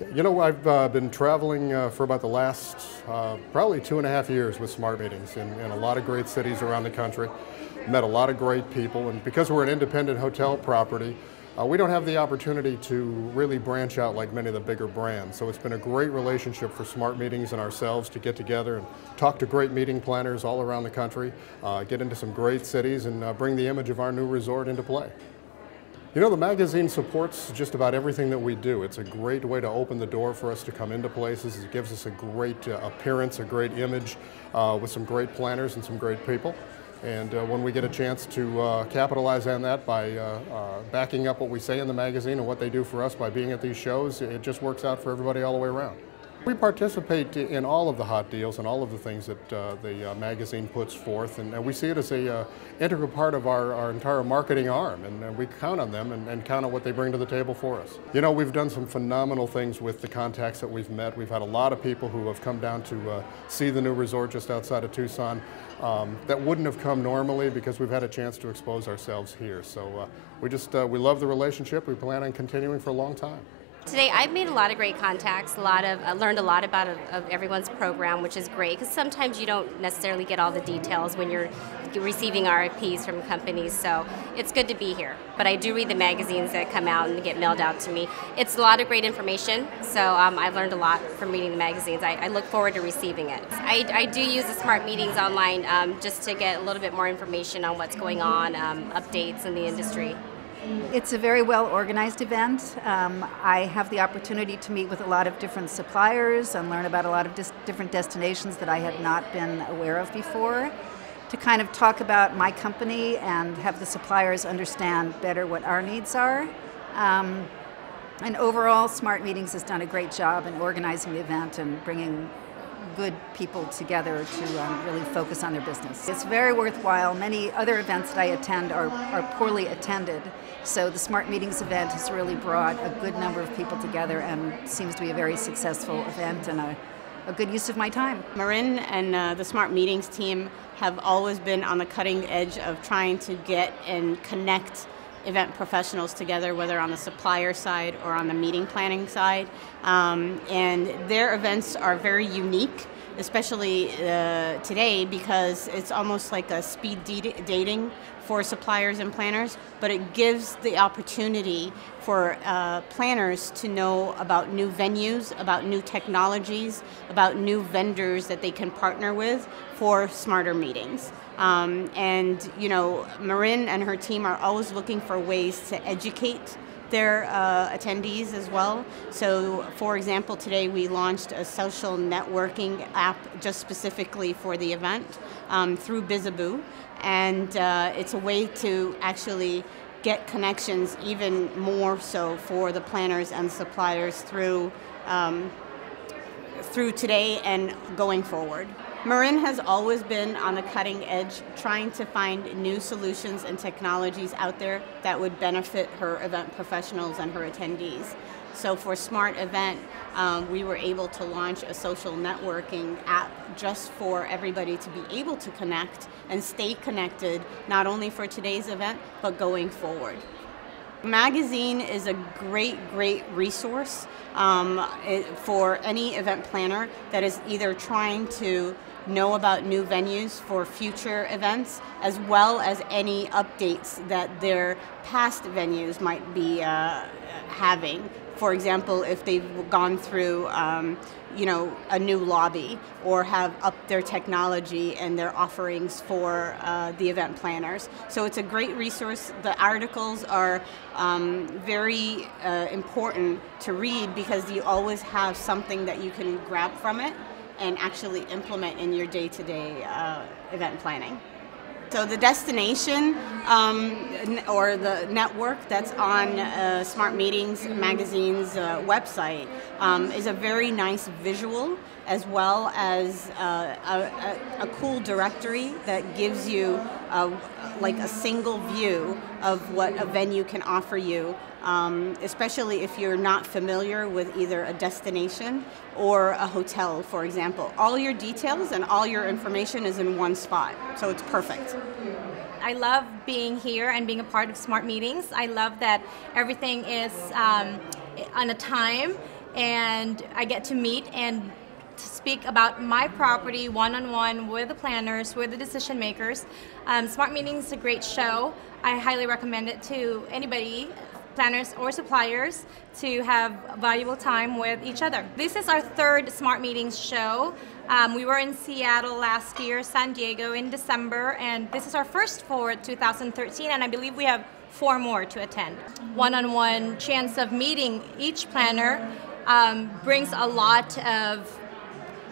You know, I've been traveling for about the last probably 2.5 years with Smart Meetings in a lot of great cities around the country. Met a lot of great people, and because we're an independent hotel property, we don't have the opportunity to really branch out like many of the bigger brands. So it's been a great relationship for Smart Meetings and ourselves to get together and talk to great meeting planners all around the country, get into some great cities, and bring the image of our new resort into play. You know, the magazine supports just about everything that we do. It's a great way to open the door for us to come into places. It gives us a great appearance, a great image with some great planners and some great people. And when we get a chance to capitalize on that by backing up what we say in the magazine and what they do for us by being at these shows, it just works out for everybody all the way around. We participate in all of the hot deals and all of the things that the magazine puts forth, and we see it as a integral part of our entire marketing arm, and we count on them and count on what they bring to the table for us. You know, we've done some phenomenal things with the contacts that we've met. We've had a lot of people who have come down to see the new resort just outside of Tucson that wouldn't have come normally because we've had a chance to expose ourselves here. So we love the relationship. We plan on continuing for a long time. Today I've made a lot of great contacts, learned a lot about everyone's program, which is great because sometimes you don't necessarily get all the details when you're receiving RFPs from companies, so it's good to be here. But I do read the magazines that come out and get mailed out to me. It's a lot of great information, so I've learned a lot from reading the magazines. I look forward to receiving it. I do use the Smart Meetings online just to get a little bit more information on what's going on, updates in the industry. It's a very well organized event. I have the opportunity to meet with a lot of different suppliers and learn about a lot of different destinations that I had not been aware of before, to kind of talk about my company and have the suppliers understand better what our needs are. And overall, Smart Meetings has done a great job in organizing the event and bringing good people together to really focus on their business. It's very worthwhile. Many other events that I attend are poorly attended, so the Smart Meetings event has really brought a good number of people together and seems to be a very successful event and a good use of my time. Marin and the Smart Meetings team have always been on the cutting edge of trying to get and connect event professionals together, whether on the supplier side or on the meeting planning side. And their events are very unique, especially today, because it's almost like a speed dating for suppliers and planners, but it gives the opportunity for planners to know about new venues, about new technologies, about new vendors that they can partner with for smarter meetings. And you know, Marin and her team are always looking for ways to educate their attendees as well. So for example, today we launched a social networking app just specifically for the event through Bizaboo, and it's a way to actually get connections even more so for the planners and suppliers through today and going forward. Marin has always been on the cutting edge, trying to find new solutions and technologies out there that would benefit her event professionals and her attendees. So for Smart Event, we were able to launch a social networking app just for everybody to be able to connect and stay connected, not only for today's event, but going forward. Magazine is a great resource for any event planner that is either trying to know about new venues for future events, as well as any updates that their past venues might be having. For example, if they've gone through you know, a new lobby or have upped their technology and their offerings for the event planners. So it's a great resource. The articles are very important to read because you always have something that you can grab from it and actually implement in your day-to-day event planning. So the destination or the network that's on Smart Meetings Magazine's website is a very nice visual, as well as a cool directory that gives you like a single view of what a venue can offer you, especially if you're not familiar with either a destination or a hotel, for example. All your details and all your information is in one spot, so it's perfect. I love being here and being a part of Smart Meetings. I love that everything is on a time and I get to meet and to speak about my property one-on-one with the planners, with the decision makers. Smart Meetings is a great show. I highly recommend it to anybody, planners or suppliers, to have valuable time with each other. This is our third Smart Meetings show. We were in Seattle last year, San Diego in December, and this is our first for 2013, and I believe we have 4 more to attend. One-on-one chance of meeting each planner brings a lot of,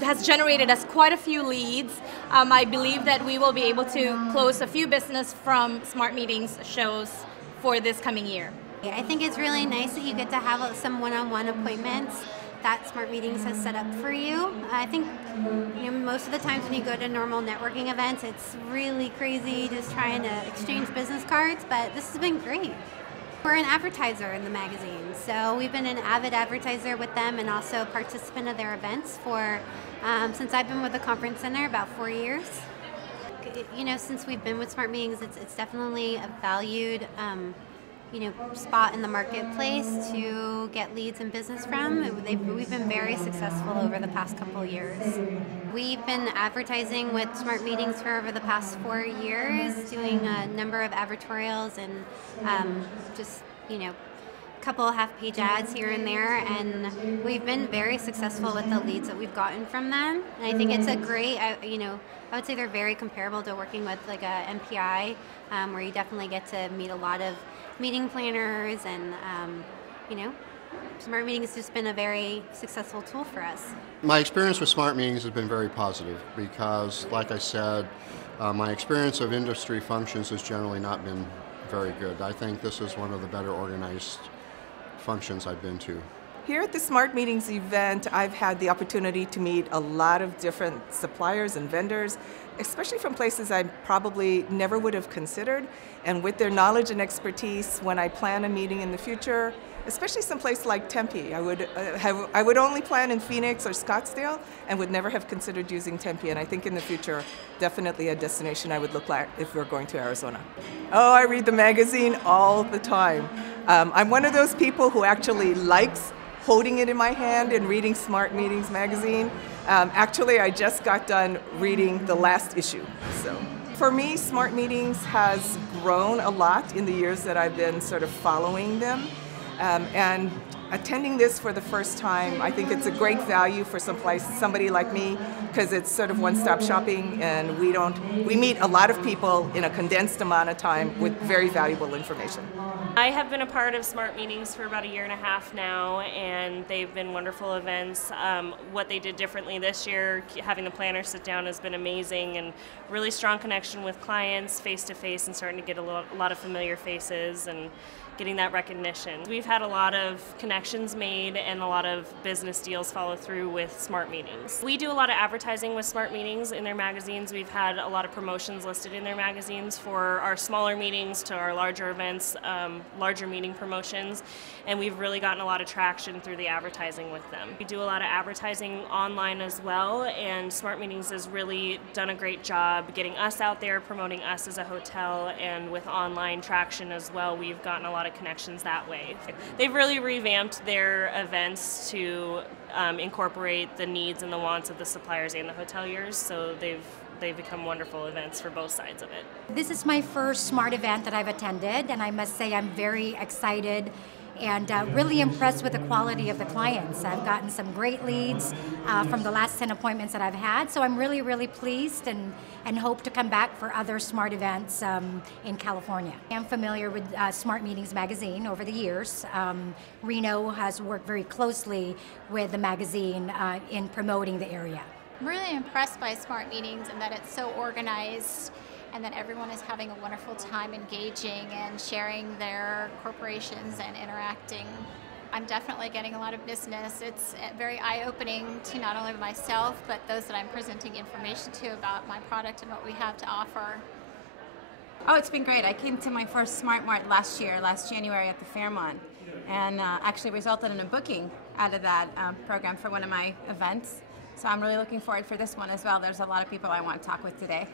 has generated us quite a few leads. I believe that we will be able to close a few business from Smart Meetings shows for this coming year. I think it's really nice that you get to have some one-on-one appointments that Smart Meetings has set up for you. I think most of the times when you go to normal networking events, it's really crazy just trying to exchange business cards, but this has been great. We're an advertiser in the magazine, so we've been an avid advertiser with them and also a participant of their events for since I've been with the conference center about 4 years. Since we've been with Smart Meetings, it's definitely a valued spot in the marketplace to get leads and business from. We've been very successful over the past couple of years. We've been advertising with Smart Meetings for over the past 4 years, doing a number of advertorials and couple half-page ads here and there, and we've been very successful with the leads that we've gotten from them. And I think it's a great, I would say they're very comparable to working with like a MPI, where you definitely get to meet a lot of meeting planners, and Smart Meetings has just been a very successful tool for us. My experience with Smart Meetings has been very positive because, like I said, my experience of industry functions has generally not been very good. I think this is one of the better organized functions I've been to. Here at the Smart Meetings event, I've had the opportunity to meet a lot of different suppliers and vendors, especially from places I probably never would have considered. And with their knowledge and expertise, when I plan a meeting in the future, especially someplace like Tempe, I would only plan in Phoenix or Scottsdale and would never have considered using Tempe. And I think in the future, definitely a destination I would look like if we're going to Arizona. Oh, I read the magazine all the time. I'm one of those people who actually likes holding it in my hand and reading Smart Meetings magazine. Actually, I just got done reading the last issue. So, for me, Smart Meetings has grown a lot in the years that I've been sort of following them. And attending this for the first time, I think it's a great value for somebody like me, because it's sort of one-stop shopping, and we meet a lot of people in a condensed amount of time with very valuable information. I have been a part of Smart Meetings for about 1.5 years now, and they've been wonderful events. What they did differently this year, having the planners sit down, has been amazing, and really strong connection with clients face-to-face, and starting to get a lot of familiar faces and getting that recognition. We've had a lot of connections made and a lot of business deals follow through with Smart Meetings. We do a lot of advertising with Smart Meetings in their magazines. We've had a lot of promotions listed in their magazines for our smaller meetings to our larger events, larger meeting promotions, and we've really gotten a lot of traction through the advertising with them. We do a lot of advertising online as well, and Smart Meetings has really done a great job getting us out there, promoting us as a hotel, and with online traction as well, we've gotten a lot of connections that way. They've really revamped their events to incorporate the needs and the wants of the suppliers and the hoteliers, so they've become wonderful events for both sides of it. This is my first Smart event that I've attended, and I must say I'm very excited and really impressed with the quality of the clients. I've gotten some great leads from the last 10 appointments that I've had, so I'm really, really pleased and hope to come back for other Smart events in California. I'm familiar with Smart Meetings magazine over the years. Reno has worked very closely with the magazine in promoting the area. I'm really impressed by Smart Meetings and that it's so organized, and that everyone is having a wonderful time engaging and sharing their corporations and interacting. I'm definitely getting a lot of business. It's very eye-opening to not only myself, but those that I'm presenting information to about my product and what we have to offer. Oh, it's been great. I came to my first Smart Mart last January at the Fairmont, and actually resulted in a booking out of that program for one of my events. So I'm really looking forward for this one as well. There's a lot of people I want to talk with today.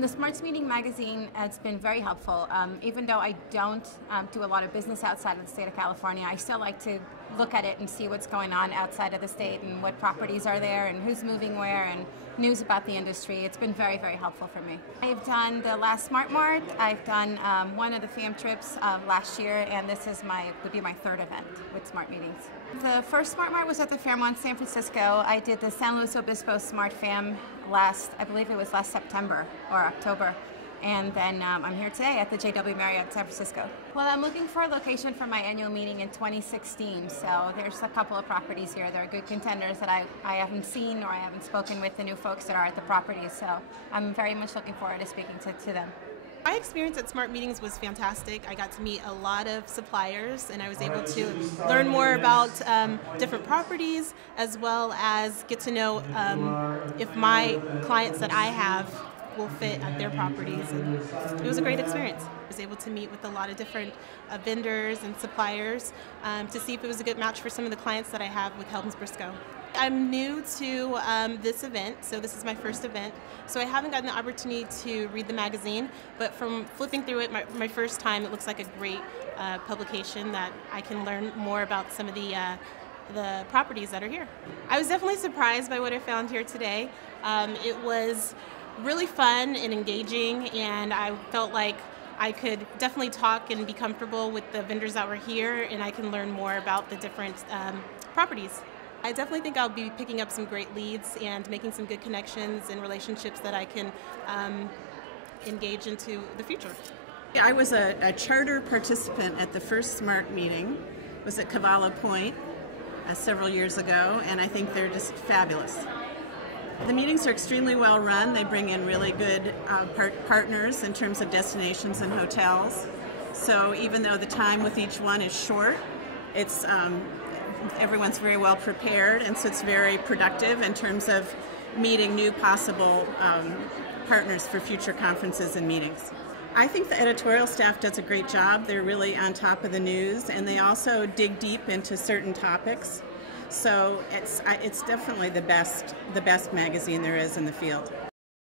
The Smart Meeting magazine has been very helpful. Even though I don't do a lot of business outside of the state of California, I still like to look at it and see what's going on outside of the state and what properties are there and who's moving where and news about the industry. It's been very, very helpful for me. I've done the last Smart Mart. I've done one of the FAM trips last year, and this is would be my third event with Smart Meetings. The first Smart Mart was at the Fairmont, San Francisco. I did the San Luis Obispo Smart Fam I believe it was last September or October. And then I'm here today at the JW Marriott San Francisco. Well, I'm looking for a location for my annual meeting in 2016. So there's a couple of properties here. There are good contenders that I haven't seen or I haven't spoken with the new folks that are at the properties. So I'm very much looking forward to speaking to them. My experience at Smart Meetings was fantastic. I got to meet a lot of suppliers, and I was able to learn more about different properties, as well as get to know if my clients that I have will fit at their properties. And it was a great experience. I was able to meet with a lot of different vendors and suppliers to see if it was a good match for some of the clients that I have with HelmsBriscoe. I'm new to this event, so this is my first event. So I haven't gotten the opportunity to read the magazine, but from flipping through it my first time, it looks like a great publication that I can learn more about some of the properties that are here. I was definitely surprised by what I found here today. It was really fun and engaging, and I felt like I could definitely talk and be comfortable with the vendors that were here, and I can learn more about the different properties. I definitely think I'll be picking up some great leads and making some good connections and relationships that I can engage into the future. I was a charter participant at the first SMART meeting. It was at Carvalho Point several years ago, and I think they're just fabulous. The meetings are extremely well run. They bring in really good partners in terms of destinations and hotels. So even though the time with each one is short, it's everyone's very well prepared, and so it's very productive in terms of meeting new possible partners for future conferences and meetings. I think the editorial staff does a great job. They're really on top of the news, and they also dig deep into certain topics. So it's definitely the best magazine there is in the field.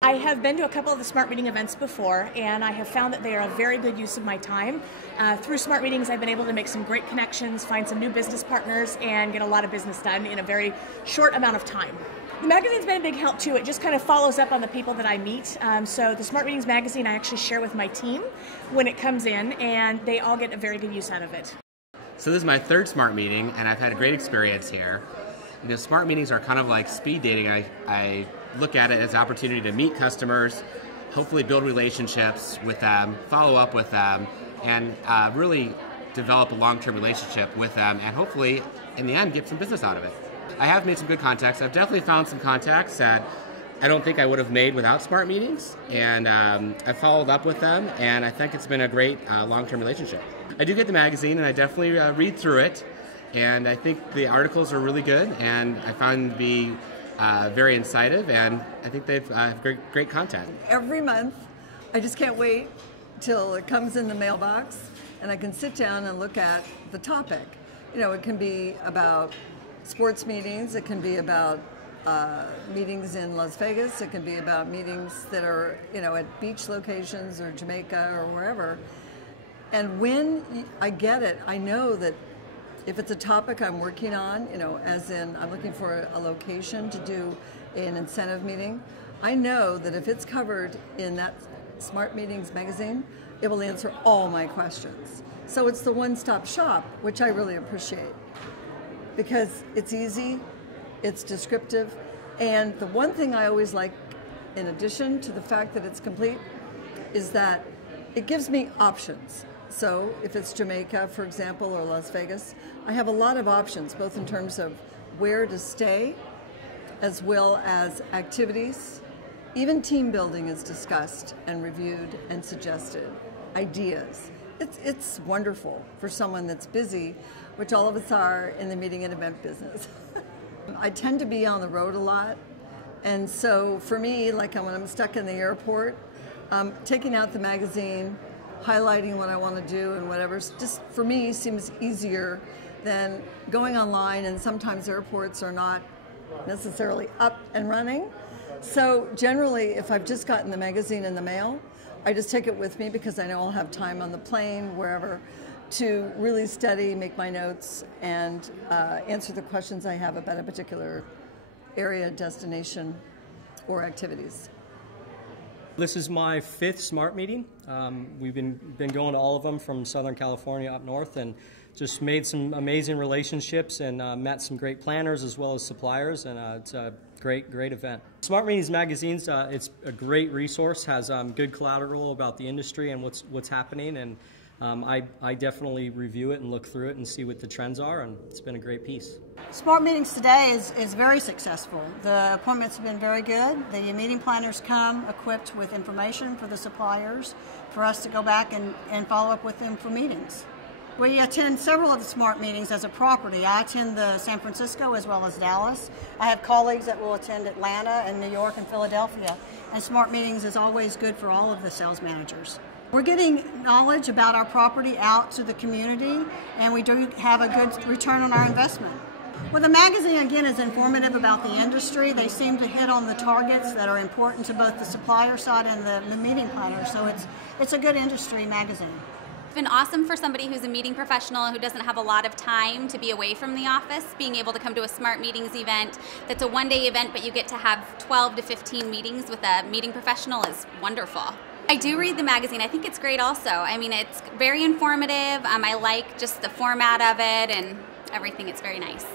I have been to a couple of the Smart Meeting events before, and I have found that they are a very good use of my time. Through Smart Meetings, I've been able to make some great connections, find some new business partners, and get a lot of business done in a very short amount of time. The magazine's been a big help too. It just kind of follows up on the people that I meet. So the Smart Meetings magazine I actually share with my team when it comes in, and they all get a very good use out of it. So this is my third Smart Meeting, and I've had a great experience here. Smart Meetings are kind of like speed dating. I look at it as an opportunity to meet customers, hopefully build relationships with them, follow up with them, and really develop a long-term relationship with them, and hopefully, in the end, get some business out of it. I have made some good contacts. I've definitely found some contacts that I don't think I would have made without Smart Meetings, and I followed up with them, and I think it's been a great long-term relationship. I do get the magazine, and I definitely read through it, and I think the articles are really good, and I find them to be very incisive, and I think they've great content. Every month, I just can't wait till it comes in the mailbox, and I can sit down and look at the topic. You know, it can be about sports meetings, it can be about meetings in Las Vegas, it can be about meetings that are, at beach locations or Jamaica or wherever. And when I get it, I know that if it's a topic I'm working on, as in I'm looking for a location to do an incentive meeting, I know that if it's covered in that Smart Meetings magazine, it will answer all my questions. So it's the one-stop shop, which I really appreciate, because it's easy, it's descriptive, and the one thing I always like, in addition to the fact that it's complete, is that it gives me options. So if it's Jamaica, for example, or Las Vegas, I have a lot of options, both in terms of where to stay, as well as activities. Even team building is discussed and reviewed and suggested. Ideas. It's wonderful for someone that's busy, which all of us are in the meeting and event business. I tend to be on the road a lot, and so for me, like when I'm stuck in the airport, taking out the magazine, highlighting what I want to do and whatever, just for me seems easier than going online, and sometimes airports are not necessarily up and running. So generally, if I've just gotten the magazine in the mail, I just take it with me because I know I'll have time on the plane, wherever, to really study, make my notes, and answer the questions I have about a particular area, destination, or activities. This is my 5th SMART meeting. We've been going to all of them from Southern California up north, and just made some amazing relationships and met some great planners as well as suppliers, and it's a great event. Smart Meetings Magazine's it's a great resource, has good collateral about the industry and what's happening, and I definitely review it and look through it and see what the trends are, and it's been a great piece. Smart Meetings today is very successful. The appointments have been very good. The meeting planners come equipped with information for the suppliers for us to go back and follow up with them for meetings. We attend several of the SMART meetings as a property. I attend the San Francisco as well as Dallas. I have colleagues that will attend Atlanta and New York and Philadelphia. And SMART meetings is always good for all of the sales managers. We're getting knowledge about our property out to the community, and we do have a good return on our investment. Well, the magazine, again, is informative about the industry. They seem to hit on the targets that are important to both the supplier side and the meeting planner, so it's a good industry magazine. It's been awesome for somebody who's a meeting professional who doesn't have a lot of time to be away from the office. Being able to come to a Smart Meetings event that's a one-day event, but you get to have 12 to 15 meetings with a meeting professional is wonderful. I do read the magazine. I think it's great also. I mean, it's very informative. I like just the format of it and everything. It's very nice.